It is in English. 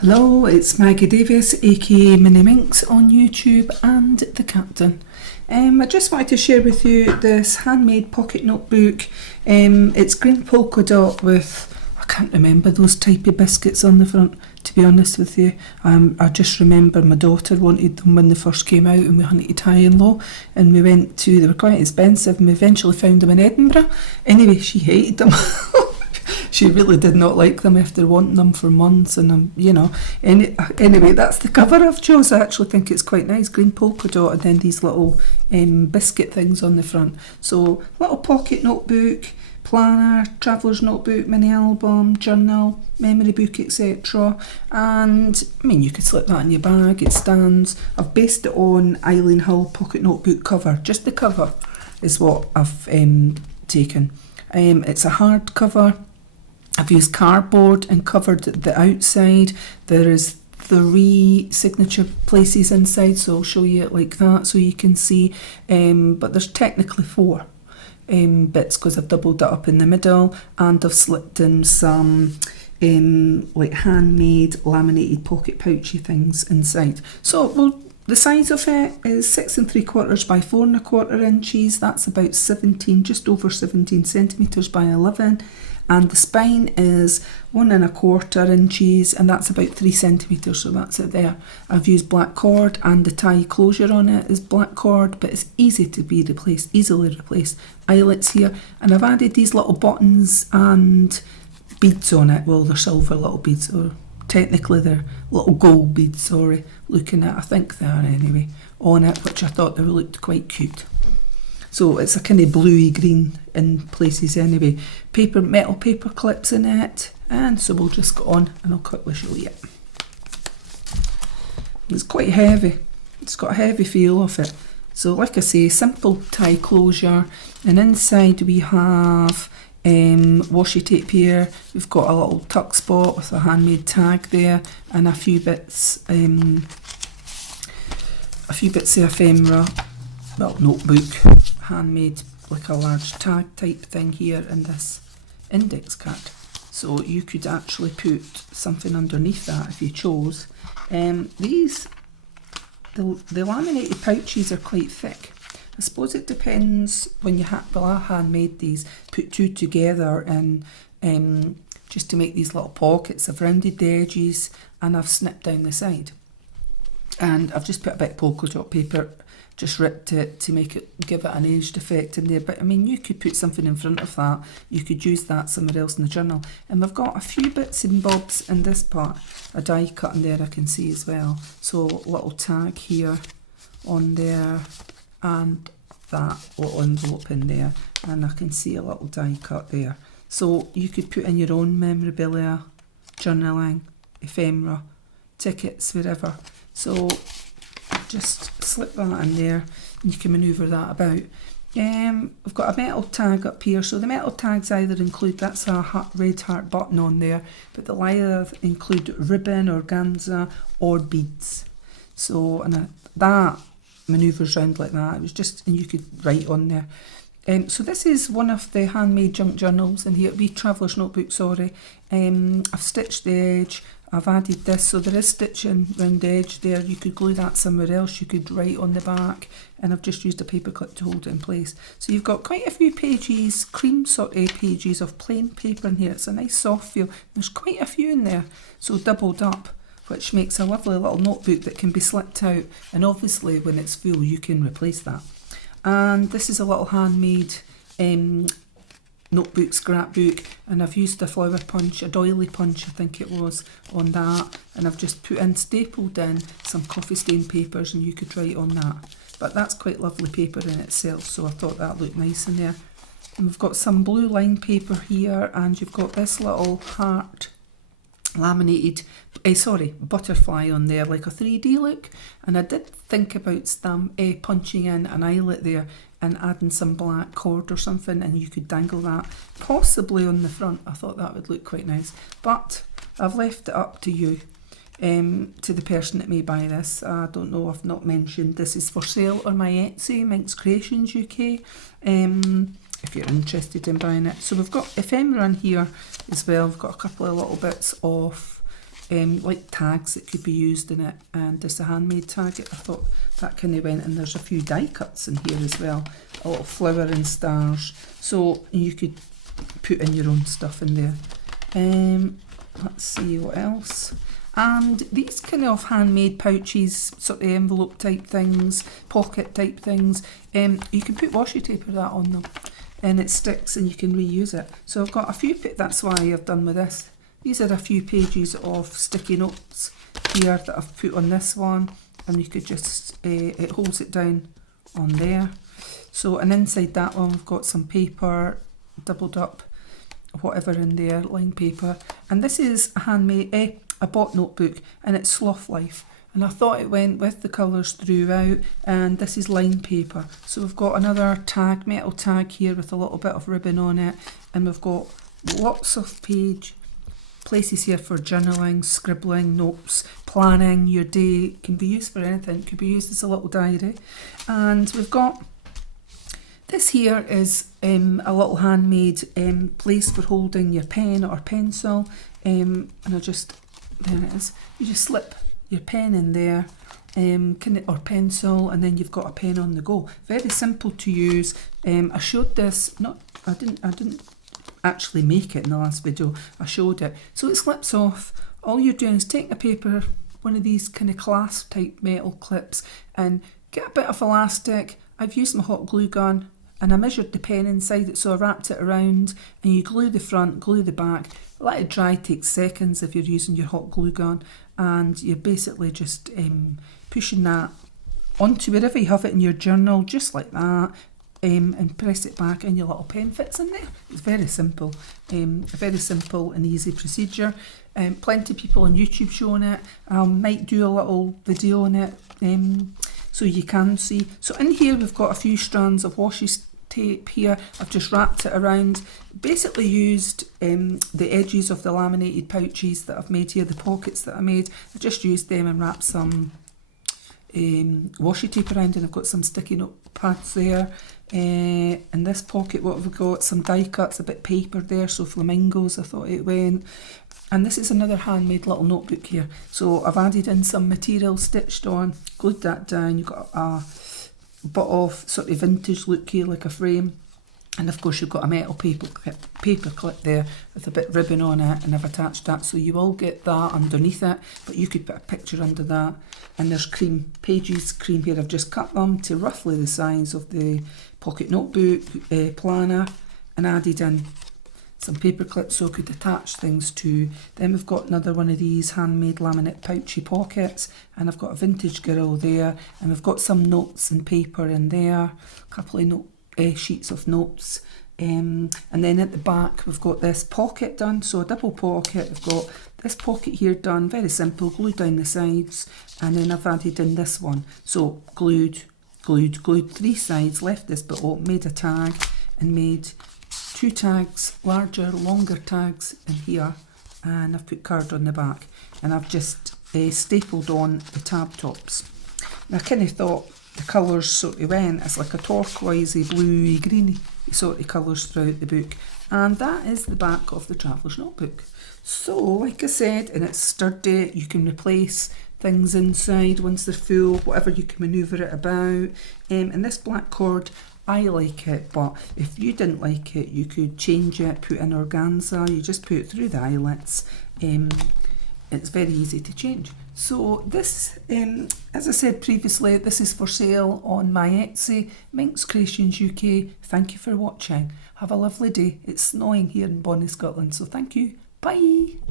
Hello, it's Maggie Davis, aka Mini Minx on YouTube and the Captain. I just wanted to share with you this handmade pocket notebook. It's green polka dot with, I can't remember those type of biscuits on the front, to be honest with you. I just remember my daughter wanted them when they first came out and we hunted high and low, and we went to, they were quite expensive, and we eventually found them in Edinburgh. Anyway, she hated them. She really did not like them after wanting them for months, and you know. Anyway, that's the cover I've chose. I actually think it's quite nice, green polka dot, and then these little biscuit things on the front. So, little pocket notebook, planner, traveller's notebook, mini album, journal, memory book, etc. And I mean, you could slip that in your bag. It stands. I've based it on Eilleen pocket notebook cover. Just the cover is what I've taken. It's a hard cover. I've used cardboard and covered the outside. There is 3 signature places inside, so I'll show you it like that so you can see. But there's technically 4 bits because I've doubled it up in the middle, and I've slipped in some like handmade laminated pocket pouchy things inside. So the size of it is 6 3/4 by 4 1/4 inches. That's about 17, just over 17 centimetres by 11. And the spine is 1 1/4 inches, and that's about 3 centimetres, so that's it there. I've used black cord, and the tie closure on it is black cord, but it's easy to be replaced, easily replaced. Eyelets here, and I've added these little buttons and beads on it. Well, they're silver little beads, or technically they're little gold beads, sorry, looking at, I think they are anyway, on it, which I thought they looked quite cute. So it's a kind of bluey green in places anyway. Metal paper clips in it, and so we'll just go on and I'll quickly show you it. It's quite heavy. It's got a heavy feel of it. So like I say, simple tie closure, and inside we have washi tape here. We've got a little tuck spot with a handmade tag there, and a few bits of ephemera, well, notebook, handmade, like a large tag type thing here in this index card. So you could actually put something underneath that if you chose. The laminated pouches are quite thick. I suppose it depends when you I handmade these, put 2 together, and just to make these little pockets. I've rounded the edges and I've snipped down the side, and I've just put a bit of polka dot paper, just ripped it to make it, give it an edged effect in there. But I mean, you could put something in front of that. You could use that somewhere else in the journal. And we've got a few bits and bobs in this part. A die cut in there I can see as well. So little tag here on there, and that little envelope in there, and I can see a little die cut there. So you could put in your own memorabilia, journaling, ephemera, tickets, wherever. So just slip that in there, and you can manoeuvre that about. I've got a metal tag up here, so the metal tags either include, that's a red heart button on there, but they'll either include ribbon, organza, or beads. So, and that manoeuvres around like that. It was just, and you could write on there. So this is one of the handmade junk journals, and here it'll be traveller's notebook, sorry. I've stitched the edge. I've added this, so there is stitching around the edge there. You could glue that somewhere else. You could write on the back, and I've just used a paper clip to hold it in place. So you've got quite a few pages, cream sort of pages of plain paper in here. It's a nice soft feel. There's quite a few in there, so doubled up, which makes a lovely little notebook that can be slipped out, and obviously when it's full you can replace that. And this is a little handmade notebook, scrapbook, and I've used a flower punch, a doily punch I think it was, on that, and I've just put in, stapled in some coffee stain papers, and you could write on that. But that's quite lovely paper in itself, so I thought that looked nice in there. And we've got some blue line paper here, and you've got this little heart laminated, butterfly on there, like a 3D look. And I did think about punching in an eyelet there and adding some black cord or something, and you could dangle that possibly on the front. I thought that would look quite nice, but I've left it up to you, to the person that may buy this. I don't know, I've not mentioned this is for sale on my Etsy, MinxCreationsUK, if you're interested in buying it. So we've got ephemera in here as well. We've got a couple of little bits of like tags that could be used in it, and there's a handmade tag. I thought that kind of went, and there's a few die cuts in here as well, a little flower and stars, so you could put in your own stuff in there. Let's see what else. And these kind of handmade pouches, sort of envelope type things, pocket type things, you can put washi tape or that on them and it sticks and you can reuse it. So I've got a few, that's why I've done with this. These are a few pages of sticky notes here that I've put on this one, and you could just, it holds it down on there. So, and inside that one we've got some paper, doubled up, whatever in there, lined paper. And this is a handmade, a bought notebook, and it's Sloth Life. And I thought it went with the colours throughout, and this is lined paper. So we've got another tag, metal tag here with a little bit of ribbon on it, and we've got lots of places here for journaling, scribbling, notes, planning your day. It can be used for anything. It could be used as a little diary. And we've got this here is a little handmade place for holding your pen or pencil. And there it is. You just slip your pen in there, or pencil, and then you've got a pen on the go. Very simple to use. I showed this, I didn't actually make it in the last video, I showed it. So it slips off. All you're doing is take a paper, one of these kind of clasp type metal clips, and get a bit of elastic. I've used my hot glue gun, and I measured the pen inside it, so I wrapped it around, and you glue the front, glue the back, let it dry, takes seconds if you're using your hot glue gun, and you're basically just pushing that onto wherever you have it in your journal, just like that, and press it back and your little pen fits in there. It's very simple, a very simple and easy procedure. Plenty of people on YouTube showing it. I might do a little video on it so you can see. So in here we've got a few strands of washi tape here. I've just wrapped it around, basically used the edges of the laminated pouches that I've made here, the pockets that I made. I just used them and wrapped some washi tape around, and I've got some sticky note pads there. In this pocket, what have we got? Some die cuts, a bit of paper there, so flamingos, I thought it went. And this is another handmade little notebook here. So I've added in some material stitched on, glued that down. You've got a bit of sort of vintage look here, like a frame. And of course you've got a metal paper clip there with a bit of ribbon on it, and I've attached that, so you will get that underneath it, but you could put a picture under that. And there's cream here. I've just cut them to roughly the size of the pocket notebook planner, and added in some paper clips so I could attach things to. Then we've got another one of these handmade laminate pouchy pockets, and I've got a vintage girl there, and we've got some notes and paper in there, a couple of sheets of notes, and then at the back we've got this pocket done, so a double pocket. We've got this pocket here done, very simple, glued down the sides, and then I've added in this one, so glued three sides, left this bit open, made a tag, and made two tags, larger, longer tags in here, and I've put card on the back, and I've just stapled on the tab tops. And I kind of thought the colours sort of went as like a turquoisey, bluey, greeny sort of colours throughout the book. And that is the back of the Traveller's Notebook. So, like I said, and it's sturdy, you can replace things inside once they're full, whatever, you can manoeuvre it about. And this black cord, I like it, but if you didn't like it, you could change it, put in organza, you just put it through the eyelets. It's very easy to change. So this, as I said previously, this is for sale on my Etsy, MinxCreationsUK. Thank you for watching. Have a lovely day. It's snowing here in Bonnie, Scotland, so thank you. Bye.